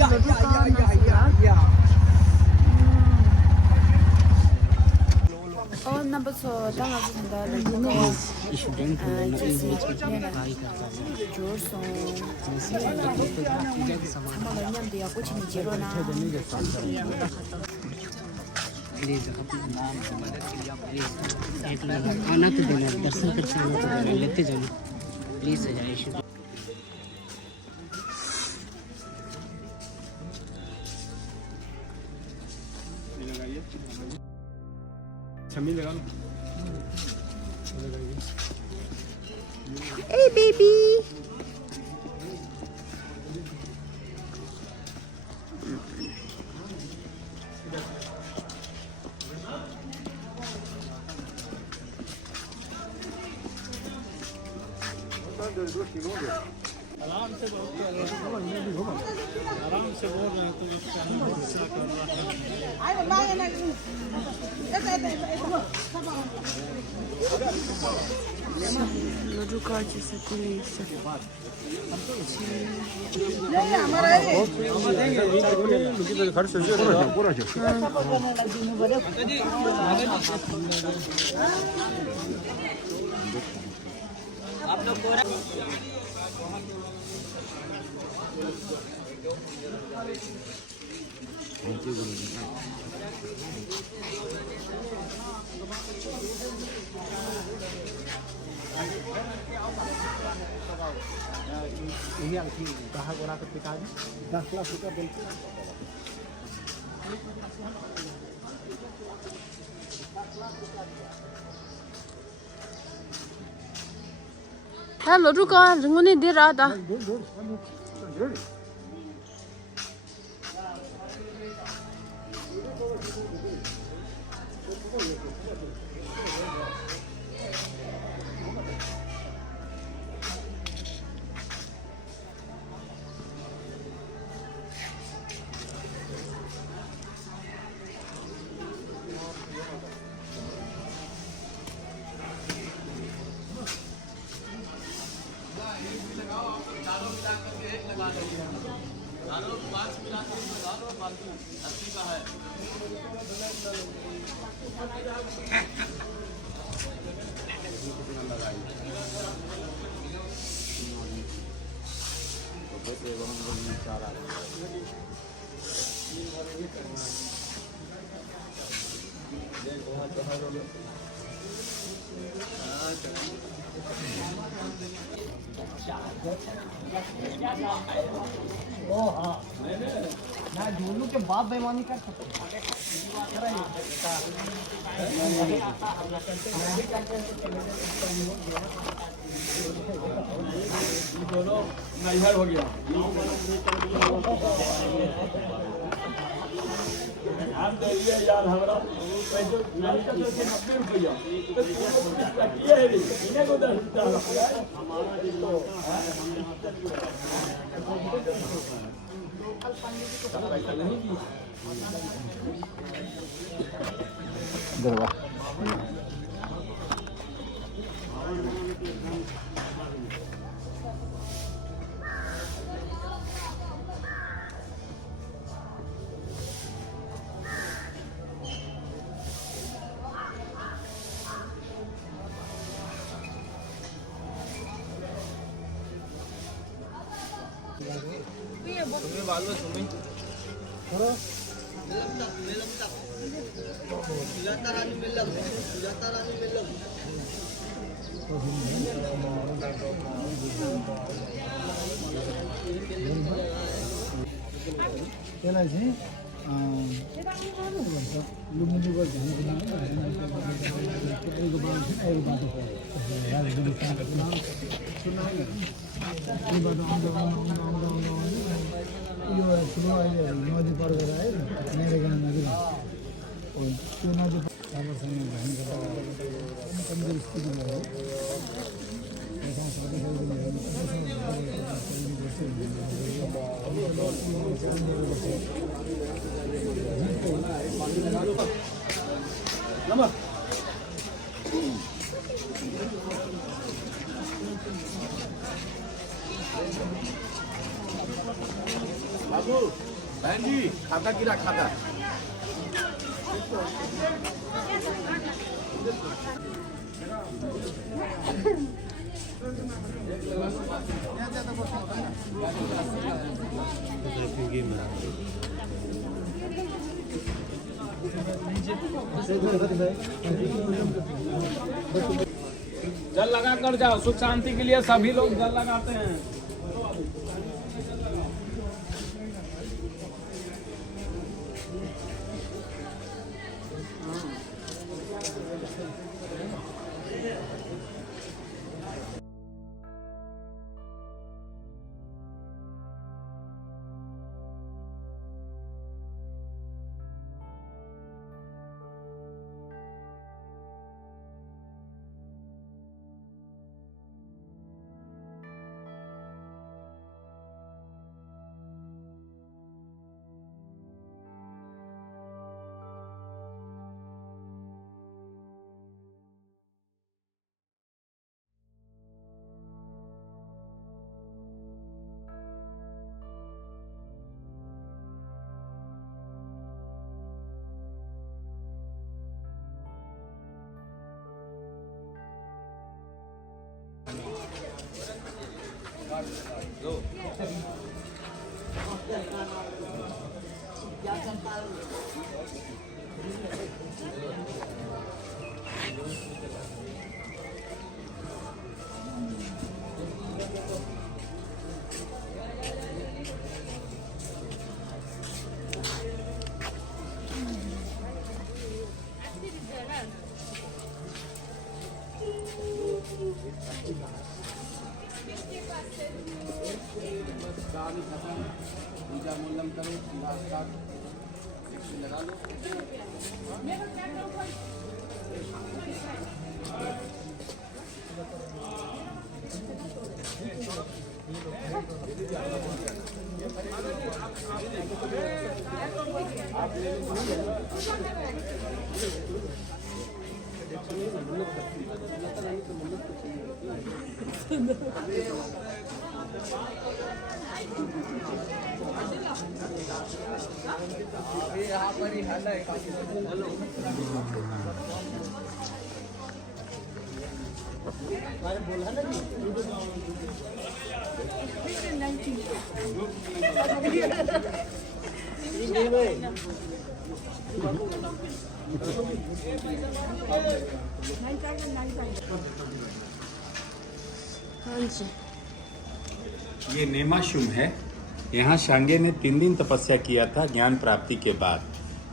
लड्डू का नसिया और नंबर 2 当然是很多人那个就是那个就是他们人家的要过去你接了呢 प्लीज मदद के लिए प्लीज आना तो देना दर्शन करके आना तो देना लेते जाना प्लीज सजाइए छम्मी लगा लो Hey baby आराम से बोल रहे हैं तो गुस्सा कर रहा लड्डू का जैसे पुलिस घर से पूरा आप लोग ini yang di bahag orang ketika 10 lakh रुपया बिल्कुल हाँ लड्डू का रंगोली दे रहा था ना झूलू के बाप बेईमानी कर सकते दोनों नैहर हो गया ध्यान दीजिए यार हमारा पैसे ₹90 इन्हें को 10 पैसा नहीं दरवा तुम्हें बाल में तुम्हें करो सुजाता रानी मिल केलाई चाहिँ लुम्बुको यो ठुलो अहिले नदी पर्केर आयो मेरो गाउँमा त्यो नदी राम्रोसँग धान कमजोर स्थिति भयो बाबू बहन जी खाता गिरा खाता जल लगा कर जाओ, सुख शांति के लिए सभी लोग जल लगाते हैं। पूजा मूलम करो लगा लो हाँ जी। ये नेमाशुम है। यहाँ सांगे ने 3 दिन तपस्या किया था ज्ञान प्राप्ति के बाद।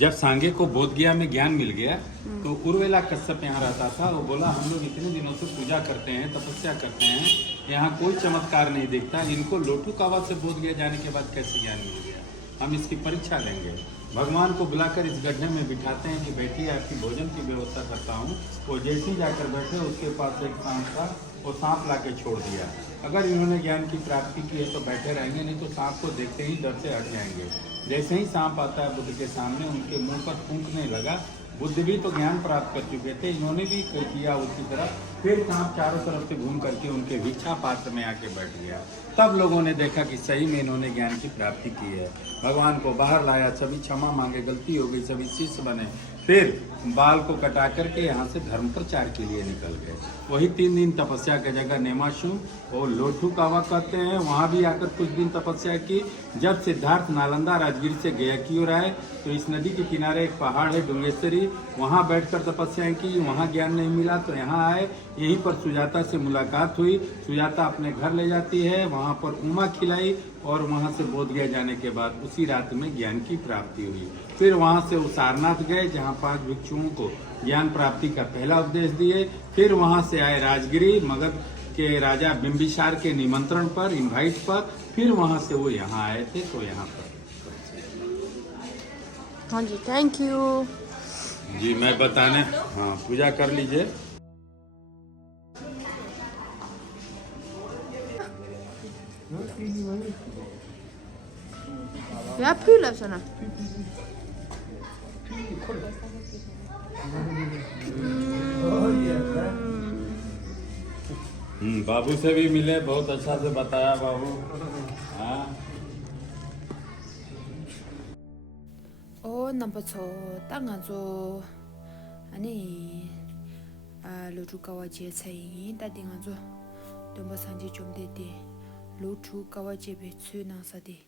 जब सांगे को बोध गया में ज्ञान मिल गया तो उर्वेला कश्यप यहाँ रहता था। वो बोला हम लोग इतने दिनों से पूजा करते हैं, तपस्या करते हैं, यहाँ कोई चमत्कार नहीं दिखता, इनको लोटू कावा से बोध गया जाने के बाद कैसे ज्ञान मिल गया, हम इसकी परीक्षा लेंगे। भगवान को बुलाकर इस गड्ढे में बिठाते हैं कि बैठिए आपकी भोजन की व्यवस्था करता हूँ। वो जैसे ही जाकर बैठे उसके पास एक सांप था, वो सांप ला के छोड़ दिया। अगर इन्होंने ज्ञान की प्राप्ति की है तो बैठे रहेंगे, नहीं तो सांप को देखते ही डर से हट जाएंगे। जैसे ही सांप आता है बुद्ध के सामने, उनके मुंह पर फूंकने लगा। बुद्ध भी तो ज्ञान प्राप्त कर चुके थे, इन्होंने भी किया उसी तरह। फिर सांप चारों तरफ से घूम करके उनके भिक्षा पात्र में आके बैठ गया। तब लोगों ने देखा कि सही में इन्होंने ज्ञान की प्राप्ति की है। भगवान को बाहर लाया, सभी क्षमा मांगे, गलती हो गई, सभी शिष्य बने। फिर बाल को कटा करके यहाँ से धर्म प्रचार के लिए निकल गए। वही 3 दिन तपस्या की जगह नेमाशुम और लोटू कावा कहते हैं, वहाँ भी आकर कुछ दिन तपस्या की। जब सिद्धार्थ नालंदा राजगीर से गया की ओर आए तो इस नदी के किनारे एक पहाड़ है डुंगेश्वरी, वहाँ बैठकर तपस्याएं की। वहाँ ज्ञान नहीं मिला तो यहाँ आए। यहीं पर सुजाता से मुलाकात हुई। सुजाता अपने घर ले जाती है, वहाँ पर उमा खिलाई और वहाँ से बोध गया जाने के बाद उसी रात में ज्ञान की प्राप्ति हुई। फिर वहाँ से वो सारनाथ गए जहाँ 5 भिक्षुओं को ज्ञान प्राप्ति का पहला उपदेश दिए। फिर वहाँ से आए राजगिरी, मगध के राजा बिंबिसार के निमंत्रण पर, इनवाइट पर। फिर वहाँ से वो यहाँ आए थे तो यहाँ पर। हाँ जी, थैंक यू जी। मैं बताने, हाँ पूजा कर लीजिए। Jag pyller såna. बाबू से भी मिले, बहुत अच्छा से बताया बाबू। हाँ number 2 땅아조 아니 로투카와 제차이 다딩아조 dombasanji chomdede lotu kawaje be tsunasade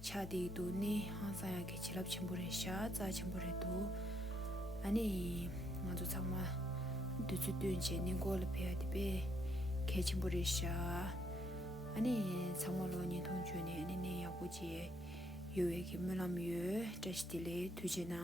chadi doni hansaya ke chilap chimbure sha za chimbure do ani ngazo changma duju dunje ningol pe ade ke chimbure sha ani changmalo ni donjune ani ne yagoji yoege mulamye tashtile tujena